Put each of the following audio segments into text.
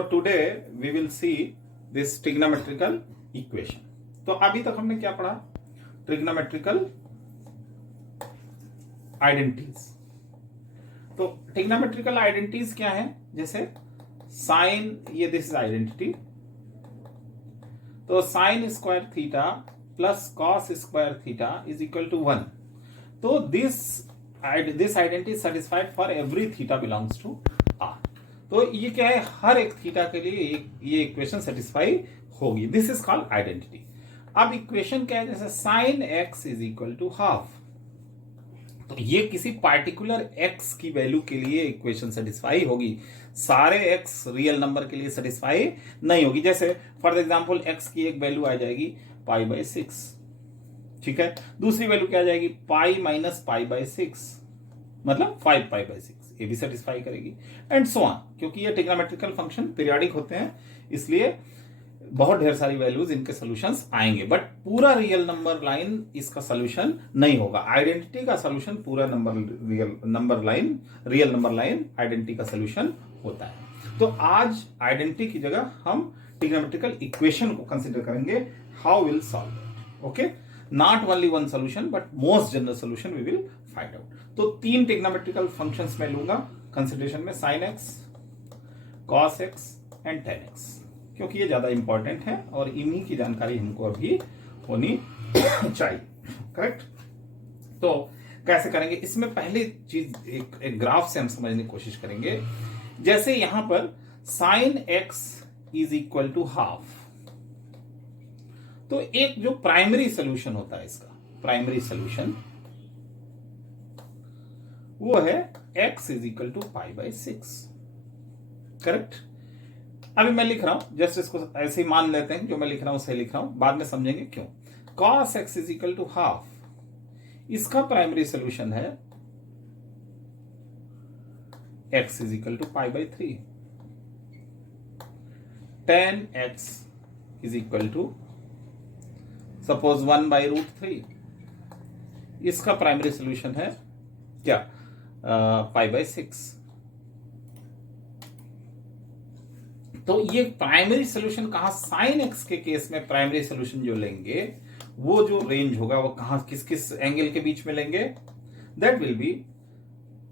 So today we will see this trigonometrical equation. तो अभी तक हमने क्या पढ़ा? Trigonometrical identities. तो ट्रिग्नोमेट्रिकल आइडेंटिटीज क्या है? जैसे साइन, ये दिस इज आइडेंटिटी, तो sine square theta plus cos square theta is equal to 1. तो this identity satisfied for every theta belongs to R. तो ये क्या है? हर एक थीटा के लिए ये इक्वेशन सेटिस्फाई होगी. This is called identity. अब इक्वेशन क्या है? जैसे sine x is equal to half. तो ये किसी पार्टिकुलर x की वैल्यू के लिए इक्वेशन सेटिस्फाई होगी, सारे x रियल नंबर के लिए सेटिस्फाई नहीं होगी. जैसे फॉर एग्जांपल x की एक वैल्यू आ जाएगी π/6, ठीक है. दूसरी वैल्यू क्या आ जाएगी? पाई माइनस π/6, मतलब 5π/6. ये भी सेटिस्फाई करेगी एंड सो ऑन. क्योंकि ये ट्रिग्नोमेट्रिकल फंक्शन पीरियोडिक होते हैं, इसलिए बहुत ढेर सारी वैल्यूज इनके सॉल्यूशंस आएंगे, बट पूरा रियल नंबर लाइन इसका सॉल्यूशन नहीं होगा. आइडेंटिटी का सॉल्यूशन पूरा रियल नंबर लाइन आइडेंटिटी का सॉल्यूशन होता है. तो आज आइडेंटिटी की जगह हम ट्रिग्नोमेट्रिकल इक्वेशन को कंसीडर करेंगे. How will solve it? Okay, not only one solution but most general solution we will find out. तो 3 ट्रिग्नोमेट्रिकल फंक्शंस में लूंगा कंसीडरेशन में, sine x, cos x and tan x, क्योंकि ये ज्यादा इंपॉर्टेंट है और इन्हीं की जानकारी हमको अभी होनी चाहिए. करेक्ट. तो कैसे करेंगे? इसमें पहली चीज एक ग्राफ से हम समझने की कोशिश करेंगे. जैसे यहां पर sine x is equal to half, तो एक जो प्राइमरी सोल्यूशन होता है, इसका प्राइमरी सोल्यूशन वो है x is equal to π/6. Correct. अभी मैं लिख रहा हूं, जस्ट इसको ऐसे ही मान लेते हैं, जो मैं लिख रहा हूं सही लिख रहा हूं, बाद में समझेंगे क्यों. cos x is equal to half, इसका प्राइमरी सोल्यूशन है x is equal to π/3. tan x is equal to suppose 1/√3, इसका प्राइमरी सोल्यूशन है क्या? π/6. तो ये प्राइमरी सोल्यूशन कहां? साइन एक्स के केस में प्राइमरी सोल्यूशन जो लेंगे, वो जो रेंज होगा वो कहां, किस किस एंगल के बीच में लेंगे? That will be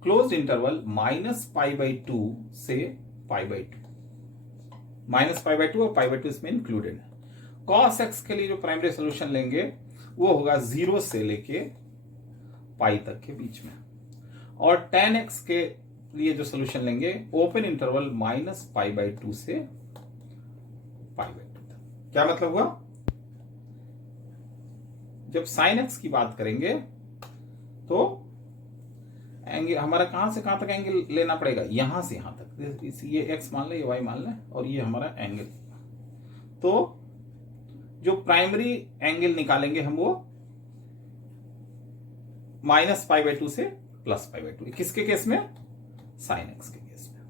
closed interval -π/2 से π/2. -π/2 और π/2 इसमें इंक्लूडेड है. cos x के लिए जो प्राइमरी सोल्यूशन लेंगे वो होगा 0 से लेके पाई तक के बीच में, और tan x के लिए जो सोल्यूशन लेंगे ओपन इंटरवल -π/2 से π/2 तक. क्या मतलब हुआ? जब sin x की बात करेंगे तो एंगल हमारा कहां से कहां तक एंगल लेना पड़ेगा? यहां से यहां तक. ये x मान ले, ये y मान ले, और ये हमारा एंगल. तो जो प्राइमरी एंगल निकालेंगे हम वो -π/2 से +π/2. किसके केस में? साइन एक्स के केस में.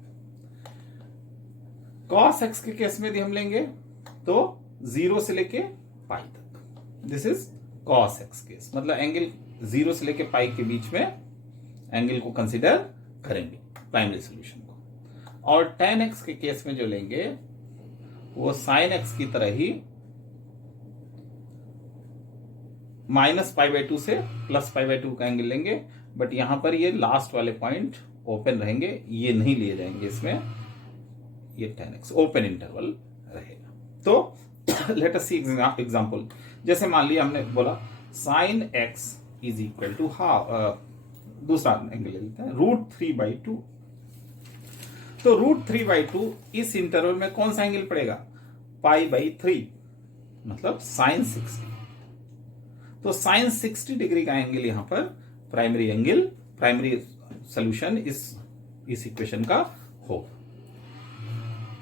कॉस एक्स के केस में भी हम लेंगे तो 0 से लेके पाई तक. This is cos x case, मतलब एंगल 0 से लेके पाई के बीच में एंगल को कंसीडर करेंगे प्राइमरी सोल्यूशन को. और tan एक्स के केस में जो लेंगे वो साइन एक्स की तरह ही -π/2 से +π/2 का एंगल लेंगे, बट यहां पर ये लास्ट वाले पॉइंट ओपन रहेंगे, ये नहीं लिए जाएंगे इसमें. ये tan x ओपन इंटरवल रहेगा. तो लेट अस सी एग्जांपल. जैसे मान लिया हमने बोला sin x is equal to half, दूसरा एंगल ले लेते हैं, √3/2. तो √3/2 इस इंटरवल में कौन सा एंगल पड़ेगा? π/3, मतलब sin 60. तो sin 60 डिग्री का एंगल यहां पर प्राइमरी एंगल, प्राइमरी सोल्यूशन इस इक्वेशन का होगा.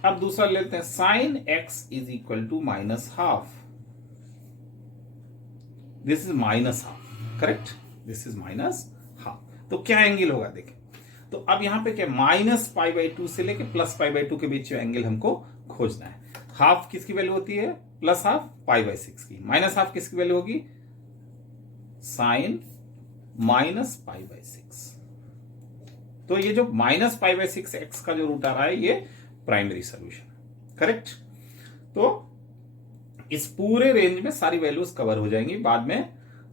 अब दूसरा लेते हैं, sin x is equal to -half. This is -half. Correct. This is -half. तो क्या एंगल होगा? देखें तो अब यहां पे क्या, -π/2 से लेके +π/2 के बीच एंगल हमको खोजना है. हाफ किसकी वैल्यू होती है? +हाफ π/6 की. -हाफ किसकी वैल्यू होगी? साइन -π/6. तो ये जो -π/6 x का जो रूट आ रहा है, ये प्राइमरी सोल्यूशन. करेक्ट। तो इस पूरे रेंज में सारी वैल्यूज कवर हो जाएंगी, बाद में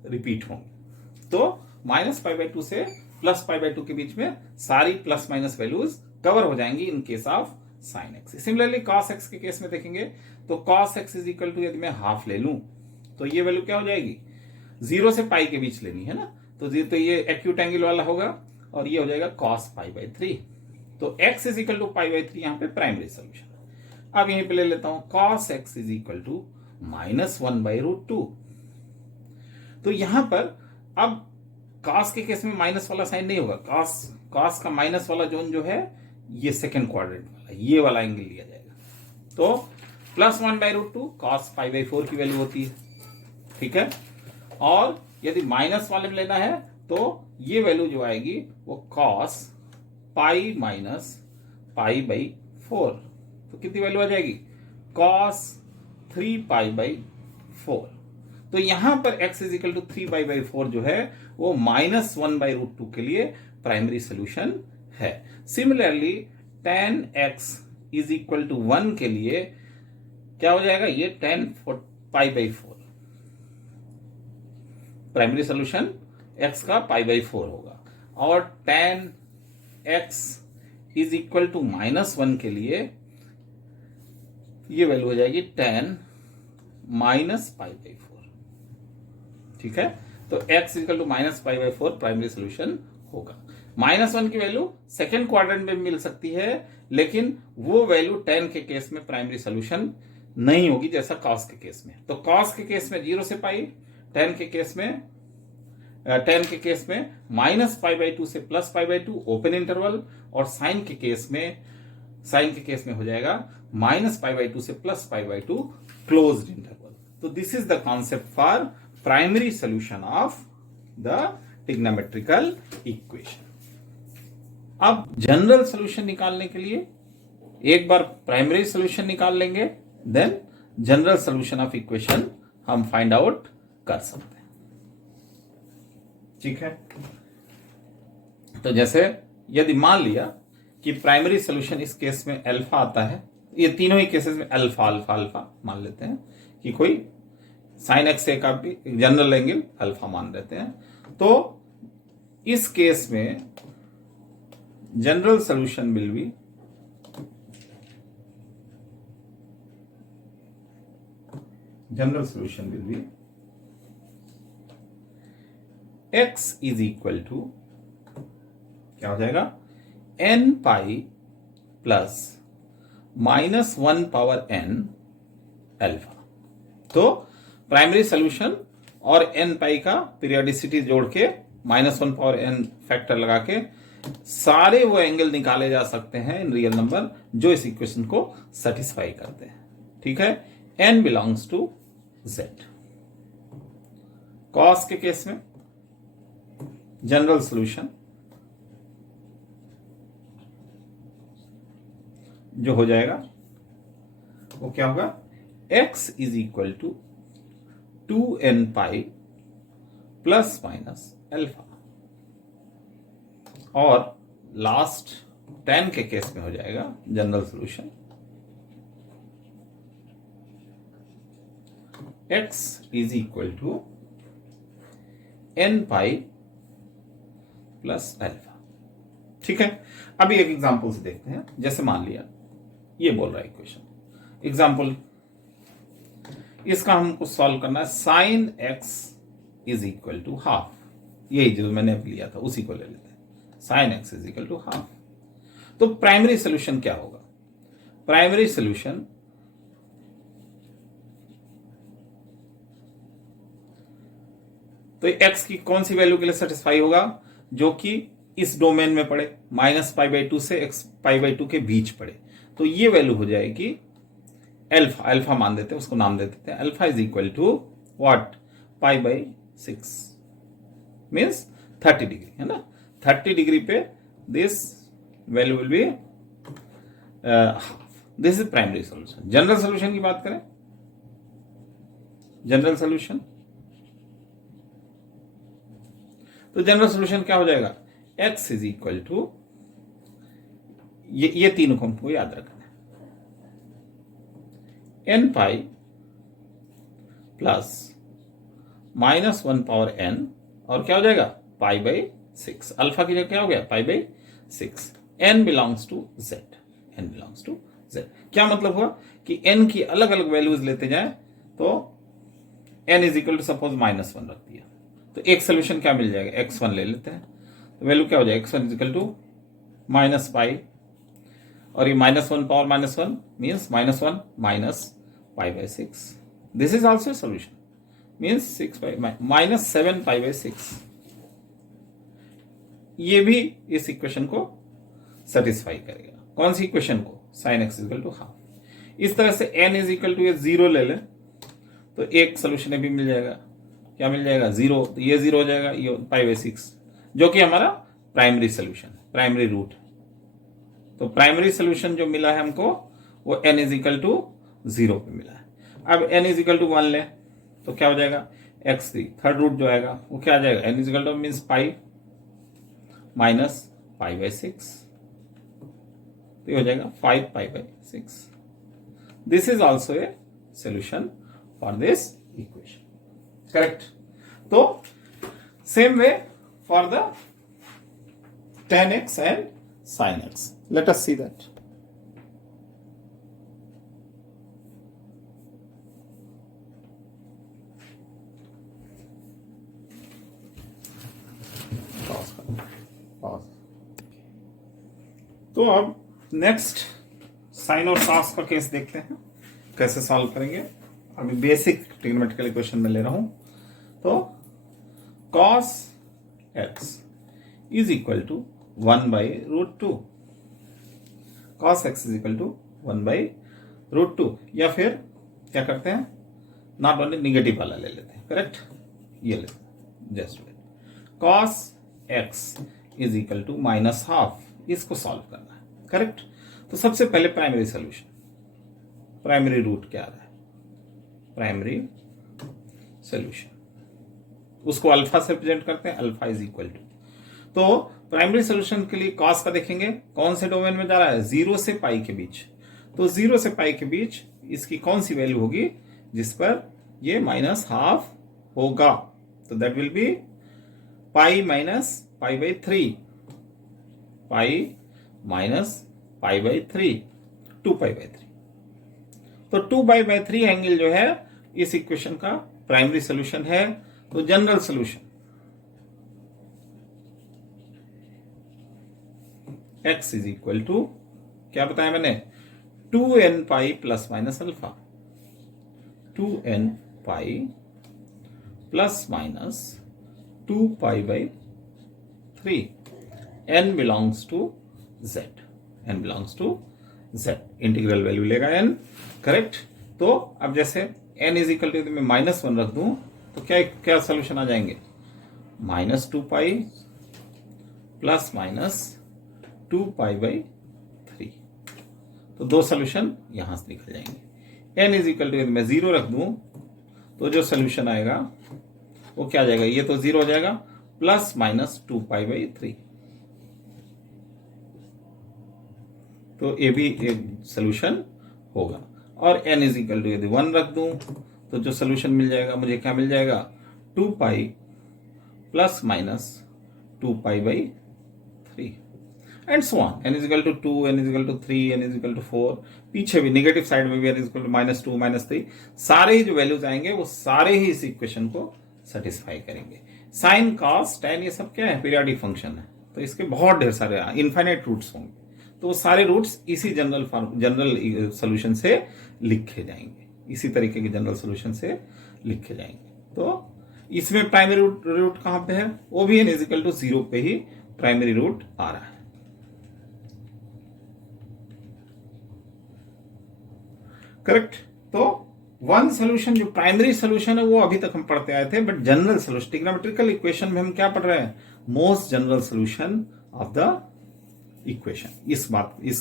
रिपीट होंगी। तो -π/2 से +π/2 के बीच में सारी प्लस माइनस वैल्यूज कवर हो जाएंगी in case of sine x. Similarly cos x के केस में देखेंगे तो cos x is equal to, यदि मैं हाफ ले लूं तो ये वैल्यू क्या हो जाएगी, 0 से पाई के बीच लेनी है ना, तो ये एक्यूट एंगल वाला होगा और ये हो जाएगा cos π/3। तो x इज इक्वल टू π/3 यहां पे प्राइमरी सोल्यूशन। अब यहीं पे ले लेता हूं cos x is equal to -1/√2। तो यहां पर अब cos के केस में माइनस वाला साइन नहीं होगा, cos का माइनस वाला जोन जो है ये सेकेंड क्वाड्रेंट वाला, ये वाला एंगल लिया जाएगा। तो +1/√2 cos π/4 की वैल्यू होती है, ठीक है। और यदि माइनस वाले में लेना है तो ये वैल्यू जो आएगी वो cos π माइनस π/4, तो कितनी वैल्यू आ जाएगी, cos 3π/4। तो यहां पर x इज इक्वल टू 3π/4 जो है वो -1/√2 के लिए प्राइमरी सोल्यूशन है। Similarly tan x is equal to 1 के लिए क्या हो जाएगा, ये tan π/4 प्राइमरी सोल्यूशन x का π/4 होगा। और tan x is equal to -1 के लिए ये वैल्यू हो जाएगी tan -π/4, ठीक है। तो x equal to -π/4 primary solution होगा। -1 की वैल्यू सेकेंड क्वाड्रेंट में मिल सकती है, लेकिन वो वैल्यू tan के केस में प्राइमरी सोल्यूशन नहीं होगी जैसा cos के केस में। तो cos के केस में 0 से पाई, tan के केस में -π/2 से +π/2 ओपन इंटरवल, और साइन के केस में हो जाएगा -π/2 से +π/2 क्लोज्ड इंटरवल। तो this is the concept for primary solution of the trigonometrical equation. अब जनरल सोल्यूशन निकालने के लिए एक बार प्राइमरी सोल्यूशन निकाल लेंगे, then general solution of equation हम फाइंड आउट कर सकते हैं, ठीक है। तो जैसे यदि मान लिया कि प्राइमरी सोल्यूशन इस केस में अल्फा आता है, ये तीनों ही केसेस में अल्फा अल्फा अल्फा मान लेते हैं कि कोई साइन एक्स का भी जनरल एंगल अल्फा मान लेते हैं। तो इस केस में general solution will be x is equal to क्या हो जाएगा, n π प्लस -1/n अल्फा। तो प्राइमरी सोल्यूशन और n π का पीरियोडिसिटी जोड़ के -1/n फैक्टर लगा के सारे वो एंगल निकाले जा सकते हैं इन रियल नंबर जो इस इक्वेशन को सेटिस्फाई करते हैं, ठीक है। n belongs to z। cos के केस में जनरल सोल्यूशन जो हो जाएगा वो क्या होगा, x is equal to 2n π plus minus alpha. और लास्ट tan के केस में हो जाएगा general solution x is equal to n π plus alpha, ठीक है। अभी एक एग्जांपल से देखते हैं। जैसे मान लिया ये बोल रहा है इक्वेशन, एग्जांपल इसका हमको सॉल्व करना है, sine x is equal to half, यही जो मैंने अभी लिया था उसी को ले लेते हैं, sine x is equal to half. तो प्राइमरी सोल्यूशन क्या होगा, प्राइमरी सोल्यूशन तो x की कौन सी वैल्यू के लिए सेटिस्फाई होगा, जो कि इस डोमेन में पड़े, -π/2 से π/2 के बीच पड़े। तो ये वैल्यू हो जाएगी अल्फा, अल्फा मान देते हैं, उसको नाम दे देते हैं, alpha is equal to what, π/6 means 30 degree, है ना। 30 डिग्री पे this value will be this is primary solution. General solution की बात करें, जनरल सोल्यूशन तो जनरल सोल्यूशन क्या हो जाएगा, x इज इक्वल टू ये तीनों को हमको याद रखना है, n pi plus minus 1 power n, और क्या हो जाएगा पाई बाई 6। अल्फा की जगह क्या हो गया pi by 6। N belongs to Z, n belongs to Z. क्या मतलब हुआ कि एन की अलग अलग वैल्यूज लेते जाए तो n is equal to suppose -1 रख दिया, तो एक सोल्यूशन क्या मिल जाएगा, x1 ले लेते हैं, तो वैल्यू क्या हो जाएगा x1 is equal to minus pi, और ये -1 power -1 means -1 minus pi by 6। This is also solution, means 6 pi minus 7 pi by 6। ये भी इस इक्वेशन को सेटिस्फाई करेगा। कौन सी इक्वेशन को, sine x is equal to half. इस तरह से n इज इक्वल टू ये 0 ले लें तो एक सोल्यूशन भी मिल जाएगा। क्या मिल जाएगा 0, तो ये 0 हो जाएगा, ये पाई बाई 6, जो कि हमारा प्राइमरी सोल्यूशन, प्राइमरी रूट। तो प्राइमरी सोल्यूशन जो मिला है हमको वो n इज इक्वल टू 0 पे मिला है। अब n इज इक्वल टू 1 ले तो क्या हो जाएगा x3, थर्ड रूट जो आएगा वो क्या आ जाएगा, n is equal to means pi minus pi by 6, तो ये हो जाएगा 5 pi by 6। This is also a solution for this equation, correct. तो same way for the tan x and sin x. Let us see that. तो अब next sign और cos का case देखते हैं कैसे सॉल्व करेंगे। अभी बेसिक ट्रिग्नोमेट्रिकल इक्वेशन में ले रहा हूं। तो cos x is equal to 1 by root 2, cos x is equal to 1 by root 2, या फिर क्या करते हैं नॉट ओनली निगेटिव वाला ले लेते हैं, करेक्ट। ये लेते हैं just cos x is equal to minus half, इसको सॉल्व करना है, करेक्ट। तो सबसे पहले प्राइमरी सोल्यूशन, प्राइमरी रूट क्या आ रहा है, प्राइमरी सोल्यूशन, उसको अल्फा से रिप्रेजेंट करते हैं, अल्फा इज इक्वल टू। तो प्राइमरी सोल्यूशन के लिए कॉस का देखेंगे कौन से डोमेन में जा रहा है, 0 से पाई के बीच। तो 0 से पाई के बीच इसकी कौन सी वैल्यू होगी जिस पर ये माइनस हाफ होगा, तो that will B pi minus pi by 3, pi minus pi by 3, 2 pi by 3। तो 2 पाई बाई 3 एंगल जो है इस इक्वेशन का प्राइमरी सोल्यूशन है। तो general solution x is equal to क्या बताया मैंने, 2n pi plus minus alpha, 2n pi plus minus 2 pi by 3, n belongs to z, n belongs to z, integral value लेगा n, करेक्ट। तो अब जैसे n is equal to मैं -1 रख दूं तो क्या क्या सोल्यूशन आ जाएंगे, -2 pi plus minus 2 pi by 3, तो दो सोल्यूशन यहां से निकल जाएंगे। n इज इक्वल टू मैं 0 रख दूं तो जो सोल्यूशन आएगा वो क्या आ जाएगा, ये तो 0 हो जाएगा, प्लस माइनस 2 पाई बाई 3, तो ये भी एक सोल्यूशन होगा। और n इज इक्वल टू यदि 1 रख दूं तो जो सोल्यूशन मिल जाएगा मुझे क्या मिल जाएगा, 2 pi plus minus 2 pi by 3 and so on, n is equal to 2, n is equal to 3, n is equal to 4, पीछे भी नेगेटिव साइड में भी n इज इक्वल टू -2 -3, सारे ही जो वैल्यूज आएंगे वो सारे ही इस इक्वेशन को सेटिस्फाई करेंगे। साइन कॉस टैन ये सब क्या है, पीरियोडिक फंक्शन है, तो इसके बहुत ढेर सारे इनफाइनाइट रूट्स होंगे, तो वो सारे रूट्स इसी जनरल सोल्यूशन से लिखे जाएंगे, इसी तरीके के जनरल सोल्यूशन से लिखे जाएंगे। तो इसमें प्राइमरी रूट कहां पे है, वो भी n इज इक्वल टू 0 पे ही प्राइमरी रूट आ रहा है, करेक्ट। तो वन सोल्यूशन जो प्राइमरी सोल्यूशन है वो अभी तक हम पढ़ते आए थे, but general solution trigonometrical equation में हम क्या पढ़ रहे हैं, most general solution of the equation,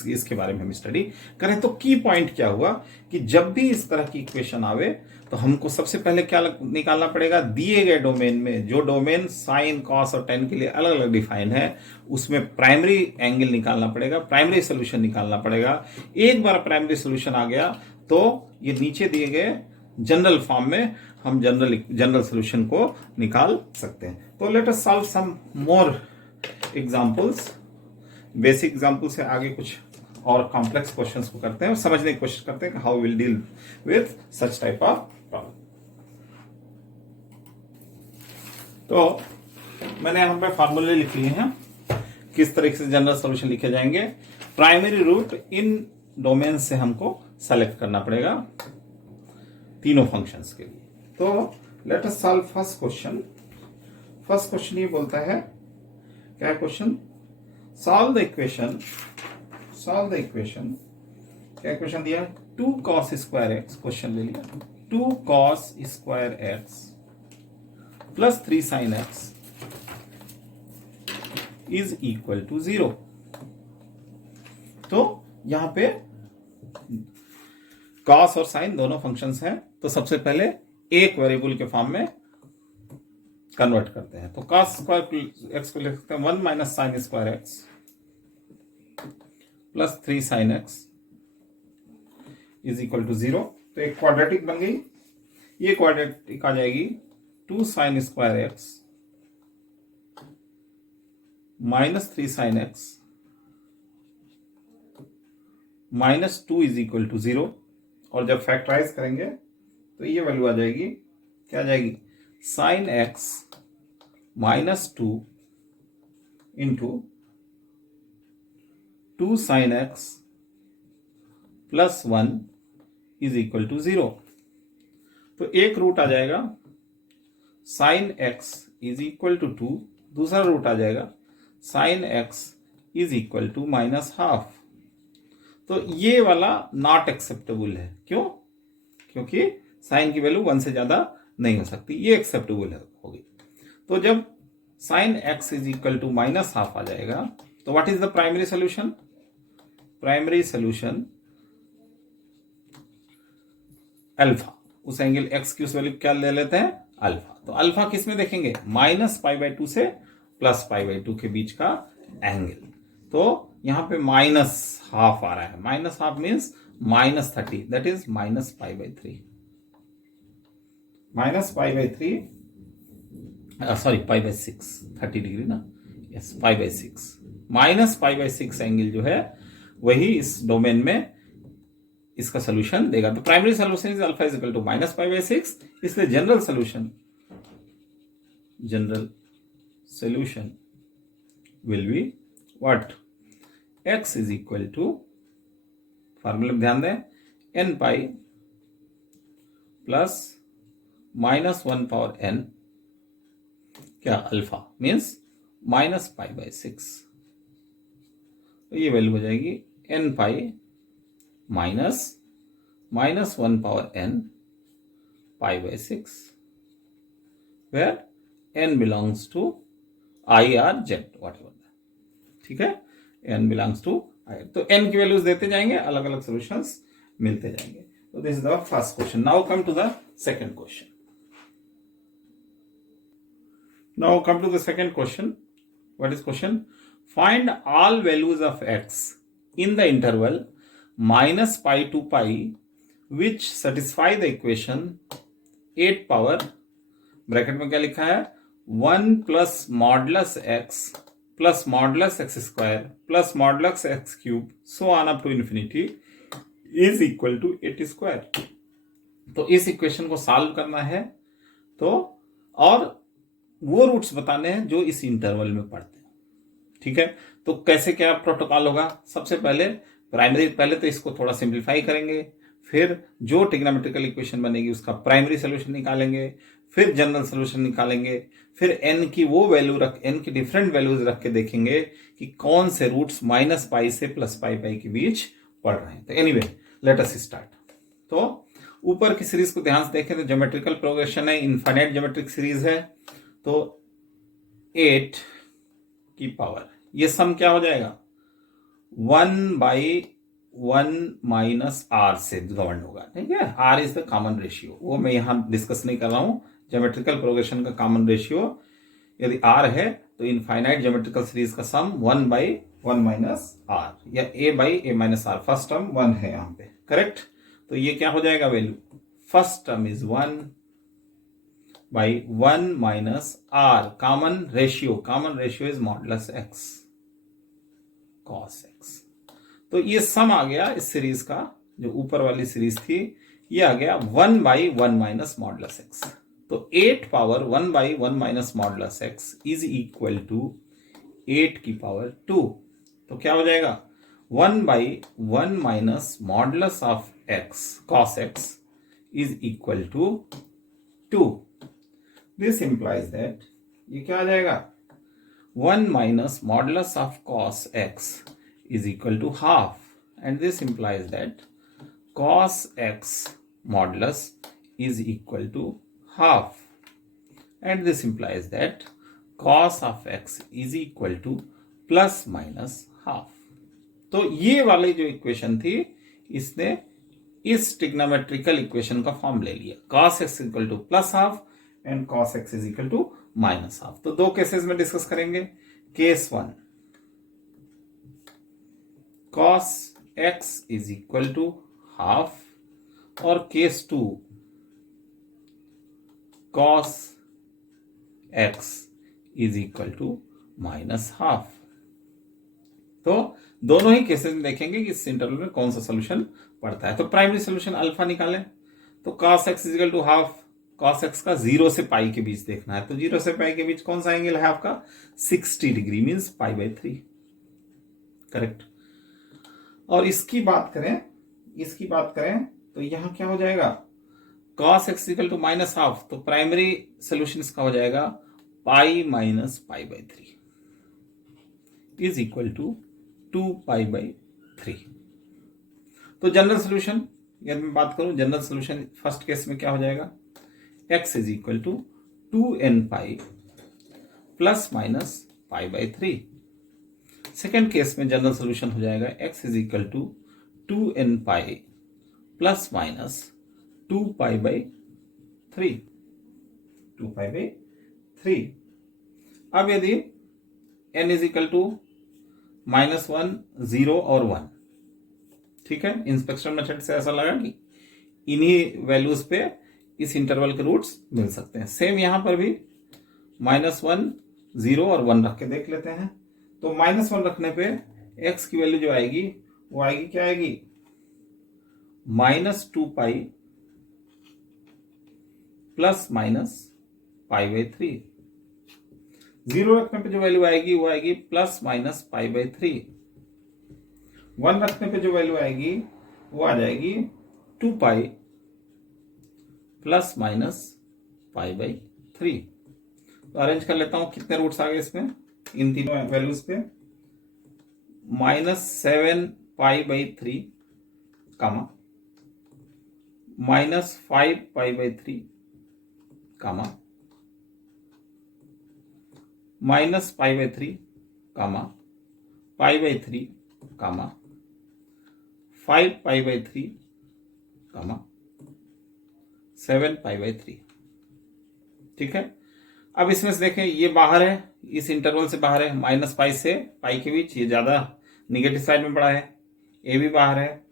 इसके बारे में हम स्टडी करें। तो की पॉइंट क्या हुआ कि जब भी इस तरह की इक्वेशन आवे तो हमको सबसे पहले क्या निकालना पड़ेगा, दिए गए डोमेन में, जो डोमेन साइन कॉस और टेन के लिए अलग अलग डिफाइन है, उसमें प्राइमरी एंगल निकालना पड़ेगा, प्राइमरी सोल्यूशन निकालना पड़ेगा। एक बार प्राइमरी सोल्यूशन आ गया तो ये नीचे दिए गए जनरल फॉर्म में हम जनरल सोल्यूशन को निकाल सकते हैं। तो let us solve some more examples. Basic example से आगे कुछ और कॉम्प्लेक्स क्वेश्चंस को करते हैं और समझने की कोशिश करते हैं कि how will deal with such type of problem. तो मैंने यहां पे फॉर्मूले लिख लिए हैं किस तरीके से जनरल सॉल्यूशन लिखे जाएंगे। प्राइमरी रूट इन डोमेन से हमको सेलेक्ट करना पड़ेगा तीनों फंक्शंस के लिए। तो let us solve first question. First question ये बोलता है, क्या है क्वेश्चन? सॉल्व द इक्वेशन क्या इक्वेशन दिया? 2 cos स्क्वायर एक्स, क्वेश्चन ले लिया, 2 cos square x plus 3 sin x is equal to 0। तो यहां पे cos और sin दोनों फंक्शंस हैं, तो सबसे पहले एक वेरिएबल के फॉर्म में कन्वर्ट करते हैं। तो cos स्क्वायर एक्स को लिख सकते हैं 1 minus sine square x plus 3 sin x is equal to 0। तो एक क्वाड्रेटिक बन गई, ये क्वाड्रेटिक आ जाएगी 2 sin square x minus 3 sin x minus 2 is equal to 0। और जब फैक्टराइज करेंगे तो ये वैल्यू आ जाएगी, क्या आ जाएगी? Sine x minus 2 into 2 sine x plus 1 is equal to 0। तो एक रूट आ जाएगा sine x is equal to 2, दूसरा रूट आ जाएगा sine x is equal to minus half. तो ये वाला नॉट एक्सेप्टेबल है। क्यों? क्योंकि साइन की वैल्यू 1 से ज्यादा नहीं हो सकती, ये एक्सेप्टेबल होगी। तो जब sine x is equal to minus half आ जाएगा तो what is the primary solution? Primary solution alpha, उस एंगल एक्स की उस वैल्यू क्या ले लेते हैं? अल्फा। तो अल्फा किस में देखेंगे? माइनस पाई बाई 2 से प्लस पाई बाई 2 के बीच का एंगल। तो यहां पे माइनस हाफ आ रहा है, minus half means minus 30, that is minus pi by 3, minus pi by 3 sorry pi by 6, 30 degree ना, yes pi by 6, minus pi by 6 angle जो है वही इस डोमेन में इसका सोल्यूशन देगा। तो primary solution is alpha is equal to minus pi by 6, इसलिए general solution will be what? x is equal to, फॉर्मूले ध्यान दें, n pi plus minus 1 power n, क्या? Alpha means minus pi by 6। तो ये value हो जाएगी n pi minus 1 power n pi by 6, where n belongs to i or z, whatever. ठीक है, n बिलोंग्स टू i। तो n की values देते जाएंगे, अलग अलग सॉल्यूशंस मिलते जाएंगे। तो this is the first question. Now come to the second question. Now come to the second question. What is question? Find all values of x in the interval minus pi to pi which satisfy the equation 8 power, bracket में क्या लिखा है? 1 plus modulus x plus modulus x square plus modulus x cube so on up to infinity is equal to 8 square. तो इस equation को solve करना है, तो और वो रूट्स बताने हैं जो इस इंटरवल में पड़ते हैं। ठीक है, तो कैसे क्या प्रोटोकॉल होगा? सबसे पहले पहले तो इसको थोड़ा सिंप्लीफाई करेंगे, फिर जो ट्रिग्नोमेट्रिकल इक्वेशन बनेगी उसका प्राइमरी सोल्यूशन निकालेंगे, फिर जनरल सोल्यूशन निकालेंगे, फिर n की वो वैल्यू n की डिफरेंट वैल्यूज रख के देखेंगे कि कौन से रूट्स माइनस पाई से प्लस पाई के बीच पड़ रहे हैं। तो एनीवे लेट अस स्टार्ट। तो ऊपर की सीरीज को ध्यान से देखें तो ज्योमेट्रिकल प्रोग्रेशन है, इनफाइनाइट ज्योमेट्रिक सीरीज है। तो 8 की पावर, ये सम क्या हो जाएगा? 1/1 माइनस आर से गवर्न होगा। ठीक है, r is the common ratio, वो मैं यहां डिस्कस नहीं कर रहा हूं। ज्योमेट्रिकल प्रोग्रेशन का कॉमन रेशियो यदि आर है तो इनफाइनाइट ज्योमेट्रिकल सीरीज का सम 1/1 माइनस आर या a/a minus are, first term 1 है यहां पे, करेक्ट। तो ये क्या हो जाएगा value, first term is 1 by 1 minus r, common ratio is modulus x cos x. तो ये सम आ गया इस सीरीज का, जो ऊपर वाली सीरीज थी, ये आ गया 1 बाई 1 माइनस मॉडुलस एक्स। तो 8 power 1 by 1 minus modulus x is equal to 8 की पावर 2। तो क्या हो जाएगा, 1 by 1 minus modulus of x cos x is equal to 2। This implies that ये क्या आ जाएगा, 1 minus modulus of cos x is equal to half, and this implies that cos x modulus is equal to half, and this implies that cos of x is equal to plus minus half। तो ये वाली जो equation थी, इसने इस trigonometrical equation का form ले लिया, cos x equal to plus half and cos x is equal to minus half. तो दो केसेस में डिस्कस करेंगे। Case 1, cos x is equal to half, और case 2, cos x is equal to minus half. तो दोनों ही cases में देखेंगे कि इस इंटरवल में कौन सा सोल्यूशन पड़ता है। तो प्राइमरी सोल्यूशन अल्फा निकालें, तो cos x is equal to half, cos x का 0 से पाई के बीच देखना है, तो 0 से पाई के बीच कौन सा एंगल है आपका, 60 degree, means pi by 3, correct. और इसकी बात करें तो यहां क्या हो जाएगा, cos x equal to minus half, तो प्राइमरी सोल्यूशन इसका हो जाएगा pi minus pi by 3 is equal to 2 pi by 3। तो जनरल सोल्यूशन, यदि मैं बात करूं जनरल सोल्यूशन, फर्स्ट केस में क्या हो जाएगा, x is equal to 2n pi plus minus pi by 3। Second case में जनरल सोल्यूशन हो जाएगा x is equal to 2n pi plus minus 2 pi by 3, 2 pi by 3। अब यदि n इज इक्वल टू -1, 0 और 1, ठीक है, इंस्पेक्शन मेथड से ऐसा लगा कि इन्हीं वैल्यूज पे इस इंटरवल के रूट्स मिल सकते हैं। सेम यहां पर भी -1, 0 और 1 रख के देख लेते हैं। तो -1 रखने पे x की वैल्यू जो आएगी वो आएगी, क्या आएगी, -2 pi plus minus pi by 3। 0 रखने पे जो वैल्यू आएगी वो आएगी प्लस माइनस पाई बाई 3। 1 रखने पे जो वैल्यू आएगी वो आ जाएगी 2 pi plus minus pi by 3। तो अरेंज कर लेता हूं, कितने रूट्स आ गए इसमें, इन तीनों वैल्यूज पे, -7 pi by 3, comma -5 pi by 3, comma minus pi by 3, comma pi by 3, comma 5 pi by 3, comma 7 pi by 3। ठीक है, अब इसमें से देखें ये बाहर है, इस इंटरवल से बाहर है, माइनस पाई से पाई के बीच, ये ज्यादा निगेटिव साइड में पड़ा है, ये भी बाहर है,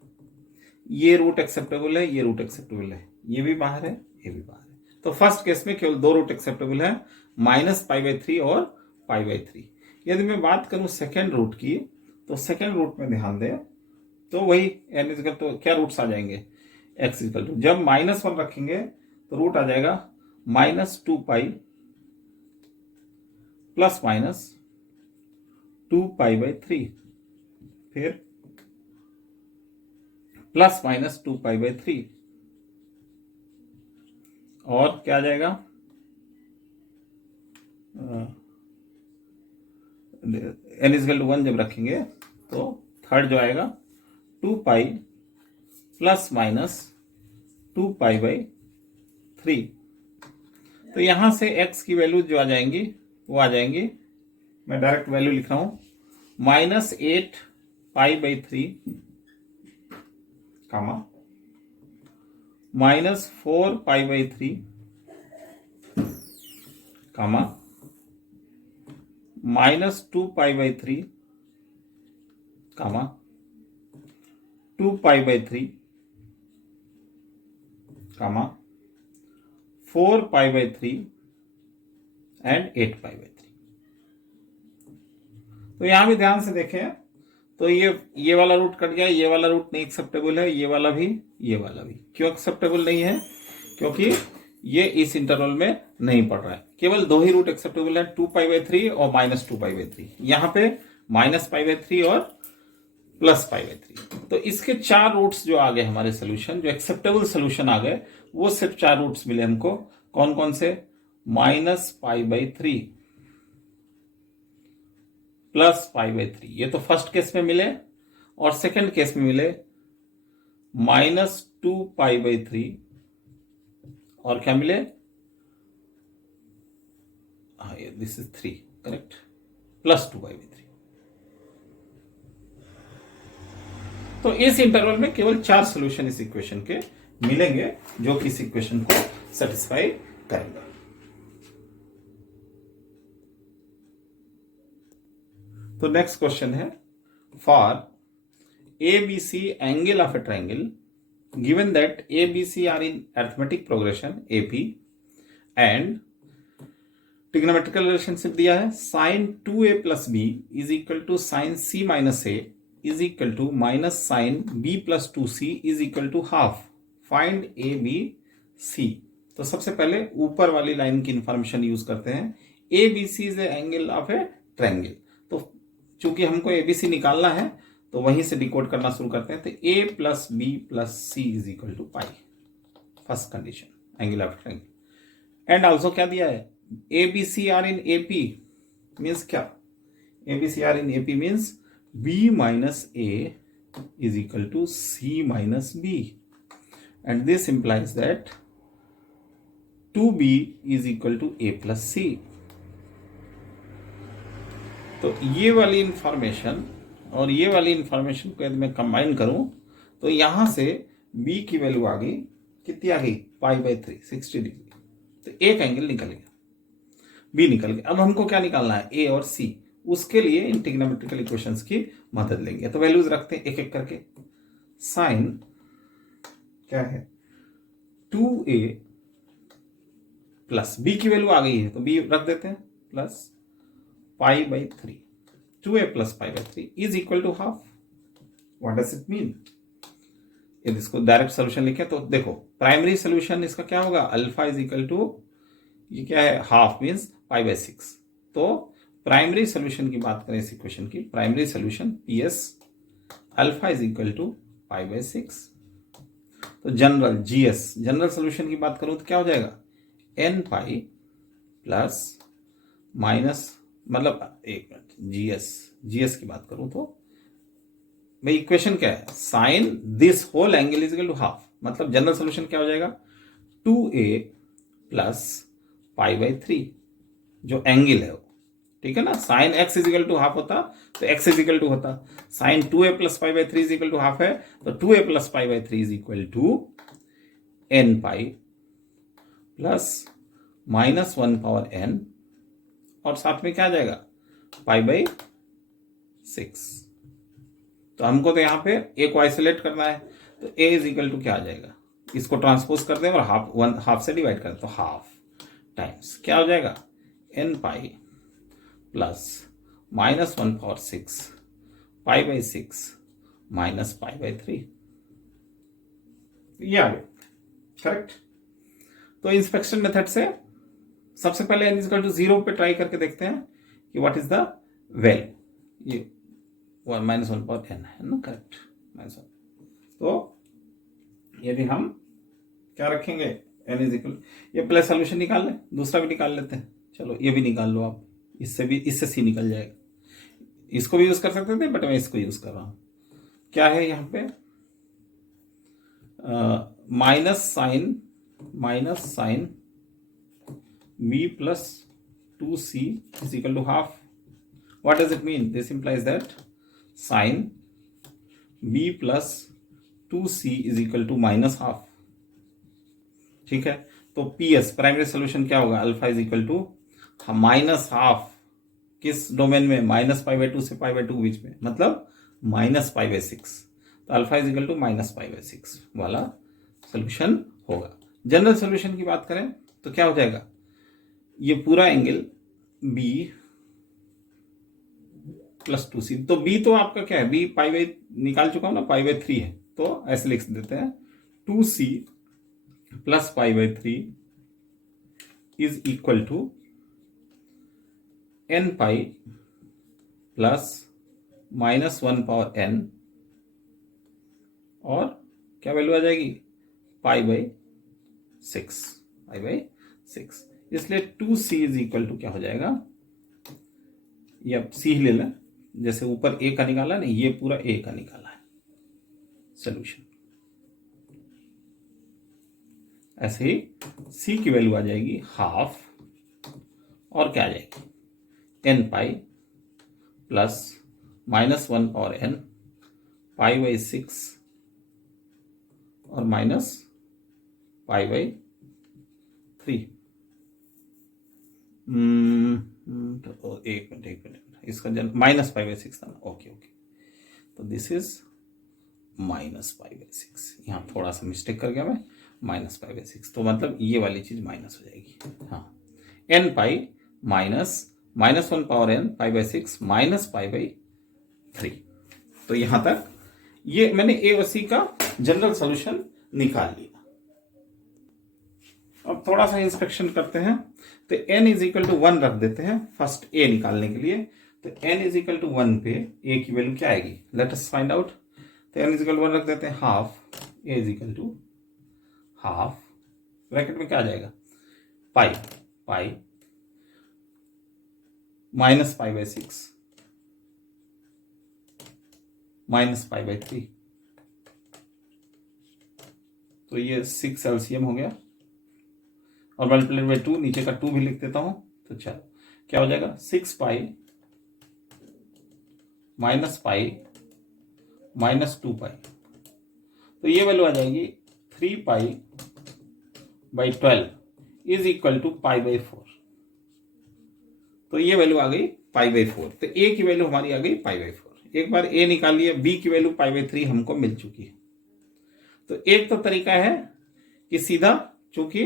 ये रूट एक्सेप्टेबल है, ये रूट एक्सेप्टेबल है, ये भी बाहर है, ये भी बाहर है। तो फर्स्ट केस में केवल दो रूट एक्सेप्टेबल है, -पाई/3 और पाई/3। यदि मैं बात करूं सेकेंड रूट की, तो सेकेंड रूट में ध्यान दें तो वही n इक्वल तो क्या रूट्स आ जाएंगे, x इक्वल टू, जब -1 रखेंगे तो रूट आ जाएगा -2 पाई प्लस माइनस 2 पाई/3, फिर प्लस माइनस 2 पाई/3, और क्या आ जाएगा, n इक्वल टू 1 जब रखेंगे तो थर्ड जो आएगा 2 पाई प्लस माइनस 2 पाई/3। तो यहां से x की वैल्यू जो आ जाएंगी वो आ जाएंगी, मैं डायरेक्ट वैल्यू लिख रहा हूं, -8 पाई/3, कामा -4 पाई/3, कामा -2 पाई/3, कामा 2 पाई/3, कामा 4π/3 एंड 8π/3। तो यहां भी ध्यान से देखें तो ये वाला रूट कट गया, ये वाला रूट नहीं एक्सेप्टेबल है, ये वाला भी, ये वाला भी। क्यों एक्सेप्टेबल नहीं है? क्योंकि ये इस इंटरवल में नहीं पड़ रहा है। केवल दो ही रूट एक्सेप्टेबल है, 2π/3 और -2π/3। यहां पे -π/3 और +π/3। तो इसके 4 रूट्स जो आ गए हमारे सोल्यूशन, जो एक्सेप्टेबल सोल्यूशन आ गए, वो सिर्फ 4 रूट्स मिले हमको। कौन कौन से? -π/3 +π/3, ये तो फर्स्ट केस में मिले, और सेकंड केस में मिले -2π/3 और क्या मिले? This is 3, correct, +2π/3। तो इस इंटरवल में केवल 4 सॉल्यूशन इस इक्वेशन के मिलेंगे जो कि इस इक्वेशन को सेटिस्फाई करेंगे। तो नेक्स्ट क्वेश्चन है, for ABC angle of a triangle given that ABC are in arithmetic progression AP and trigonometrical relationship दिया है sin 2a + b is equal to sin c - a is equal to -sin b + 2c is equal to half. Find ABC। तो सबसे पहले ऊपर वाली line की information use करते हैं। ABC is angle of a triangle. तो चूंकि हमको ABC निकालना है तो वहीं से डिकोड करना शुरू करते हैं। तो a + b + c is equal to pi, first condition angle of triangle. And also क्या दिया है? ABC are in AP means क्या? ABC are in AP means B - A is equal to C - B, and this implies that 2B is equal to A + C। तो ये वाली information और ये वाली इंफॉर्मेशन को यदि मैं कंबाइन करूं तो यहां से B की वैल्यू आ गई, कितनी आ गई? π/3, 60 डिग्री। तो एक एंगल निकल गया, B निकल गया। अब हमको क्या निकालना है? A और C। उसके लिए इन ट्रिग्नोमेट्रिकल इक्वेशंस की मदद लेंगे। तो वैल्यूज रखते हैं एक एक करके। साइन क्या है? 2a प्लस B की वैल्यू आ गई है तो B रख देते हैं, plus π/3, 2a + π/3 is equal to half. What does it mean? यदि इसको डायरेक्ट सोल्यूशन लिखे तो देखो, प्राइमरी सोल्यूशन इसका क्या होगा? अल्फा इज इक्वल टू, ये क्या है? Half means π/6। तो प्राइमरी सोल्यूशन की बात करें इस इक्वेशन की, primary solution PS alpha is equal to π/6। तो जनरल GS, जनरल सोल्यूशन की बात करूं तो क्या हो जाएगा? n पाई प्लस माइनस, मतलब एक मिनट, GS की बात करूं तो भाई इक्वेशन क्या है? Sine this whole angle is equal to half. मतलब जनरल सोल्यूशन क्या हो जाएगा? 2a + π/3 जो एंगल है वो, ठीक है ना? Sine x is equal to half होता तो x इज इक्वल टू होता, sine 2a + π/3 is equal to half है तो 2a + π/3 is equal to n pi plus -1/n और साथ में क्या आ जाएगा? π/6। तो हमको तो यहां पे a को आइसोलेट करना है तो a इज इक्वल टू क्या आ जाएगा? इसको ट्रांसपोज कर दें और हाफ से डिवाइड करें तो हाफ टाइम्स क्या हो जाएगा? n pi plus -1/6 π/6 minus π/3। ये आ गया, करेक्ट। तो इंस्पेक्शन मेथड से सबसे पहले n इक्वल टू 0 पे ट्राई करके देखते हैं कि व्हाट इज द वैल्यू। ये -1/n है ना, करेक्ट, -1। तो यदि हम क्या रखेंगे? n इज इक्वल, ये पहले सोल्यूशन निकाल लें, दूसरा भी निकाल लेते हैं। चलो ये भी निकाल लो आप, इससे C निकल जाएगा। इसको भी यूज कर सकते थे बट मैं इसको यूज कर रहा हूं। क्या है यहाँ पे? Minus sine b + 2c is equal to half. What does it mean? This implies that sin b + 2c is equal to -half. ठीक है, तो PS प्राइमरी सोल्यूशन क्या होगा? Alpha is equal to -half। किस डोमेन में? -π/2 से π/2 बीच में, मतलब -π/6। तो अल्फा इज इक्वल टू -π/6 वाला सोल्यूशन होगा। जनरल सोल्यूशन की बात करें तो क्या हो जाएगा, ये पूरा एंगल बी प्लस 2c, तो बी तो आपका क्या है, बी पाई बाई निकाल चुका हूं ना, पाई बाई 3 है, तो ऐसे लिख देते हैं 2c plus pi by 3 is equal to n pi plus -1 power n, और क्या वैल्यू आ जाएगी, पाई बाई 6, पाई बाई 6। इसलिए 2c इज इक्वल टू क्या हो जाएगा, ये अब c ले लें, जैसे ऊपर a का निकाला ना, ये पूरा a का निकाला है सोल्यूशन। ऐसे ही c की वैल्यू आ जाएगी हाफ, और क्या आ जाएगी n पाई प्लस -1 और n, पाई बाई 6 और माइनस पाई बाई 3। तो एक मिनट, इसका माइनस पाई बाई 6 था ना, ओके, तो this is minus pi by 6, यहाँ थोड़ा सा मिस्टेक कर गया मैं, माइनस पाई बाई 6, तो मतलब ये वाली चीज माइनस हो जाएगी। हाँ, n pi -1 power n pi by 6 minus pi by 3। तो यहां तक ये मैंने ए और सी का जनरल सॉल्यूशन निकाल लिया। अब थोड़ा सा इंस्पेक्शन करते हैं, तो n इज इक्वल टू 1 रख देते हैं फर्स्ट a निकालने के लिए। तो n इज इक्वल टू 1 पे a की वैल्यू क्या आएगी, लेट अस फाइंड आउट। तो n इज इक्वल टू 1 रख देते हैं, half a is equal to half, bracket में क्या आ जाएगा, pi minus pi by 6 minus pi by 3, तो ये 6 एलसीएम हो गया, और मल्टीप्लाइड बाई 2, नीचे का 2 भी लिख देता हूं। तो चलो क्या हो जाएगा, 6 पाई माइनस पाई माइनस 2 पाई, तो ये वैल्यू आ जाएगी 3 pi by 12 is equal to pi by 4। तो ये वैल्यू आ गई पाई बाई 4। तो a की वैल्यू हमारी आ गई पाई बाई 4। एक बार a निकाल लिया, b की वैल्यू पाई बाई 3 हमको मिल चुकी है। तो एक तो तरीका है कि सीधा, चूंकि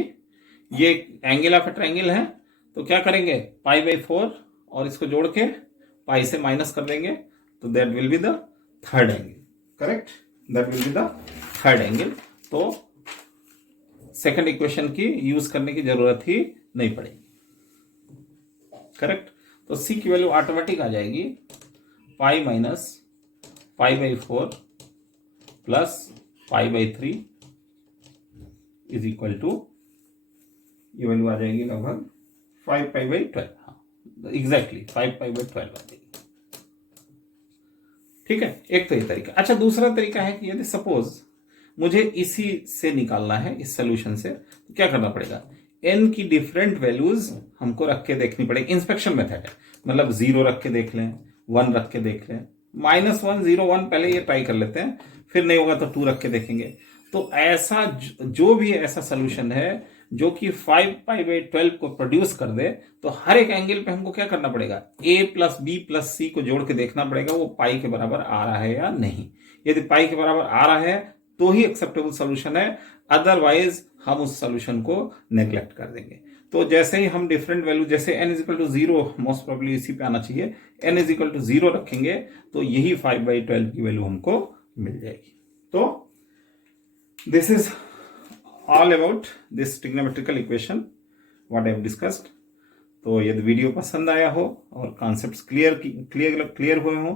ये एंगल ऑफ ए ट्रायंगल है, तो क्या करेंगे, पाई बाई 4 और इसको जोड़ के पाई से माइनस कर देंगे, तो that will be the third angle, correct, that will be the third angle. तो सेकंड इक्वेशन की यूज करने की जरूरत ही नहीं पड़ेगी, करेक्ट। तो c की वैल्यू ऑटोमेटिक आ जाएगी pi minus pi by 4 plus pi by 3 is equal to, ये वैल्यू आ जाएगी लगभग 5 पाई बाई 12, हाँ एग्जैक्टली 5 पाई बाई 12 आ जाएगी। ठीक है, एक तो ये तरीका। अच्छा, दूसरा तरीका है कि यदि सपोज मुझे इसी से निकालना है, इस सोल्यूशन से, तो क्या करना पड़ेगा, n की डिफरेंट वैल्यूज हमको रख के देखनी पड़ेगी। इंस्पेक्शन मेथड है, मतलब 0 रख के देख लें, 1 रख के देख लें, -1 0 1 पहले ये ट्राई कर लेते हैं, फिर नहीं होगा तो 2 रख के देखेंगे। तो ऐसा जो भी ऐसा सोल्यूशन है जो कि 5 पाई बाई 12 को प्रोड्यूस कर दे, तो हर एक एंगल पे हमको क्या करना पड़ेगा, a प्लस बी प्लस सी को जोड़ के देखना पड़ेगा वो पाई के बराबर आ रहा है या नहीं। यदि पाई के बराबर आ रहा है तो ही एक्सेप्टेबल सोल्यूशन है, अदरवाइज हम उस सोल्यूशन को नेग्लेक्ट कर देंगे। तो जैसे ही हम डिफरेंट वैल्यू, जैसे n is equal to 0, most probably इसी पे आना चाहिए, n इज इक्वल टू 0 रखेंगे तो यही 5 बाई 12 की वैल्यू हमको मिल जाएगी। तो this is all about this trigonometrical equation what I have discussed. तो यदि वीडियो पसंद आया हो और कॉन्सेप्ट्स क्लियर हुए हो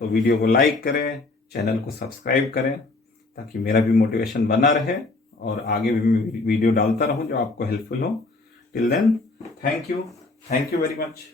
तो वीडियो को लाइक करें, चैनल को सब्सक्राइब करें, ताकि मेरा भी मोटिवेशन बना रहे और आगे भी मैं वीडियो डालता रहूं जो आपको हेल्पफुल हो। Till then, thank you very much.